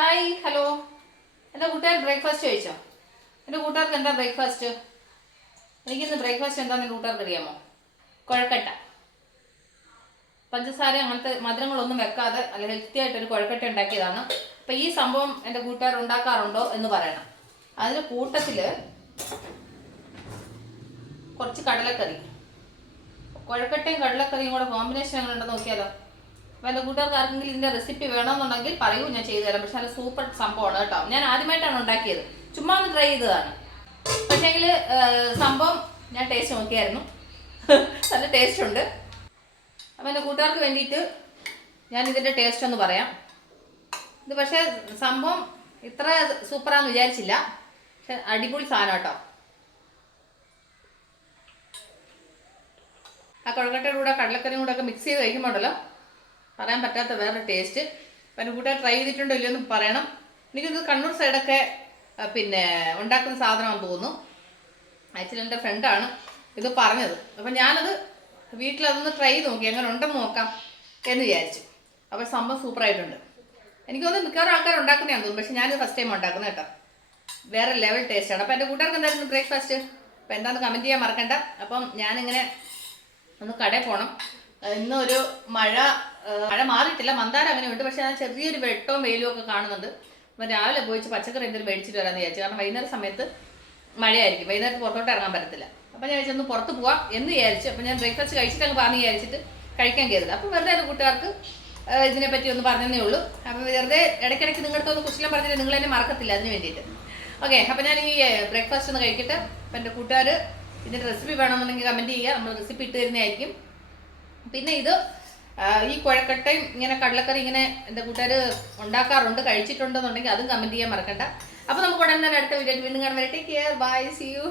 Hi hello. എൻ്റെ കൂട്ടുകാർ breakfast കഴിച്ചോ? എൻ്റെ കൂട്ടുകാർക്ക് എന്താ ബ്രേക്ക്ഫാസ്റ്റ്? എനിക്കിന്ന് ബ്രേക്ക്ഫാസ്റ്റ് എന്താണെന്ന് എൻ്റെ കൂട്ടുകാർക്ക് അറിയാമോ? കുഴക്കട്ട. പഞ്ചസാര അങ്ങനത്തെ മധുരങ്ങളൊന്നും വെക്കാതെ നല്ല ഹെൽത്തി ആയിട്ടൊരു കുഴക്കട്ട ഉണ്ടാക്കിയതാണ്. അപ്പം ഈ സംഭവം എൻ്റെ കൂട്ടുകാർ ഉണ്ടാക്കാറുണ്ടോ എന്ന് പറയണം. അതിന് കൂട്ടത്തിൽ കുറച്ച് കടലക്കറി, കുഴക്കട്ടയും കടലക്കറിയും കൂടെ കോമ്പിനേഷൻ എങ്ങനെ ഉണ്ടെന്ന് നോക്കിയാലോ? അപ്പോൾ എൻ്റെ കൂട്ടുകാർക്ക് ആർക്കെങ്കിലും ഇതിൻ്റെ റെസിപ്പി വേണമെന്നുണ്ടെങ്കിൽ പറയൂ, ഞാൻ ചെയ്തു തരാം. പക്ഷെ നല്ല സൂപ്പർ സംഭവമാണ് കേട്ടോ. ഞാൻ ആദ്യമായിട്ടാണ് ഉണ്ടാക്കിയത്, ചുമ്മാ ഒന്ന് ട്രൈ ചെയ്തതാണ്. പക്ഷേങ്കിൽ സംഭവം ഞാൻ ടേസ്റ്റ് നോക്കിയായിരുന്നു, നല്ല ടേസ്റ്റ് ഉണ്ട്. അപ്പോൾ എൻ്റെ കൂട്ടുകാർക്ക് വേണ്ടിയിട്ട് ഞാൻ ഇതിൻ്റെ ടേസ്റ്റ് ഒന്ന് പറയാം. ഇത് പക്ഷേ സംഭവം ഇത്ര സൂപ്പറാന്ന് വിചാരിച്ചില്ല, പക്ഷെ അടിപൊളി സാധനം കേട്ടോ. ആ കുഴക്കട്ടയുടെ കൂടെ കടലക്കറിയും കൂടെ ഒക്കെ മിക്സ് ചെയ്ത് കഴിക്കുമ്പോഴല്ലോ പറയാൻ പറ്റാത്ത വേറെ ടേസ്റ്റ്. അപ്പം എൻ്റെ കൂട്ടുകാർ ട്രൈ ചെയ്തിട്ടുണ്ടോ ഇല്ലയോ എന്ന് പറയണം. എനിക്കിത് കണ്ണൂർ സൈഡൊക്കെ പിന്നെ ഉണ്ടാക്കുന്ന സാധനമാണെന്ന് തോന്നുന്നു. ആക്ച്വലി എൻ്റെ ഫ്രണ്ടാണ് ഇത് പറഞ്ഞത്. അപ്പം ഞാനത് വീട്ടിലതൊന്ന് ട്രൈ ചെയ്ത് നോക്കി, എങ്ങനെ ഉണ്ടെന്ന് നോക്കാം എന്ന് വിചാരിച്ചു. അപ്പോൾ സംഭവം സൂപ്പറായിട്ടുണ്ട്. എനിക്ക് തോന്നുന്നു മിക്കവാറും ആൾക്കാർ ഉണ്ടാക്കുന്നതാണെന്ന് തോന്നുന്നു, പക്ഷേ ഞാനിത് ഫസ്റ്റ് ടൈം ഉണ്ടാക്കുന്നത് കേട്ടോ. വേറെ ലെവൽ ടേസ്റ്റാണ്. അപ്പോൾ എൻ്റെ കൂട്ടുകാർക്ക് എന്തായിരുന്നു ബ്രേക്ക്ഫാസ്റ്റ്? അപ്പോൾ എന്താണെന്ന് കമൻറ്റ് ചെയ്യാൻ മറക്കണ്ട. അപ്പം ഞാനിങ്ങനെ ഒന്ന് കടയിൽ പോകണം. ഇന്നൊരു മഴ മാറിയിട്ടില്ല, മന്ദാരം അങ്ങനെ ഉണ്ട്, പക്ഷേ ഞാൻ ചെറിയൊരു വെട്ടവും വെയിലും ഒക്കെ കാണുന്നുണ്ട്. അപ്പം രാവിലെ പോയിച്ച് പച്ചക്കറി എന്തെങ്കിലും മേടിച്ചിട്ട് വരാമെന്ന് വിചാരിച്ചു. കാരണം വൈകുന്നേര സമയത്ത് മഴയായിരിക്കും, വൈകുന്നേരത്ത് പുറത്തോട്ട് ഇറങ്ങാൻ പറ്റത്തില്ല. അപ്പം ഞാൻ വിചാരിച്ചൊന്ന് പുറത്ത് പോവാം എന്ന് വിചാരിച്ചു. അപ്പം ഞാൻ ബ്രേക്ക്ഫാസ്റ്റ് കഴിച്ചിട്ട് അങ്ങ് പറഞ്ഞ് വിചാരിച്ചിട്ട് കഴിക്കാൻ കയറില്ല. അപ്പം വെറുതെ എൻ്റെ കൂട്ടുകാർക്ക് ഇതിനെപ്പറ്റി ഒന്ന് പറഞ്ഞതേ ഉള്ളൂ. അപ്പം വെറുതെ ഇടയ്ക്കിടയ്ക്ക് നിങ്ങളുടെ ഒന്ന് കുശലം പറഞ്ഞിട്ട് നിങ്ങൾ എന്നെ മറക്കത്തില്ല, അതിന് വേണ്ടിയിട്ട്. ഓക്കെ, അപ്പം ഞാൻ ഈ ബ്രേക്ക്ഫാസ്റ്റ് ഒന്ന് കഴിക്കട്ടെ. അപ്പം എൻ്റെ കൂട്ടുകാർ ഇതിൻ്റെ റെസിപ്പി വേണമെന്നുണ്ടെങ്കിൽ കമൻറ്റ് ചെയ്യുക, നമ്മൾ റെസിപ്പി ഇട്ട് തരുന്നതായിരിക്കും. പിന്നെ ഇത് ഈ കുഴക്കട്ടയും ഇങ്ങനെ കടലക്കറി ഇങ്ങനെ എൻ്റെ കൂട്ടുകാർ ഉണ്ടാക്കാറുണ്ട്, കഴിച്ചിട്ടുണ്ടെന്നുണ്ടെങ്കിൽ അതും കമൻറ്റ് ചെയ്യാൻ മറക്കണ്ട. അപ്പോൾ നമുക്ക് ഉടനെ തന്നെ അടുത്ത വീഡിയോ വീണ്ടും കാണാൻ വരെ. Take care, bye, see U.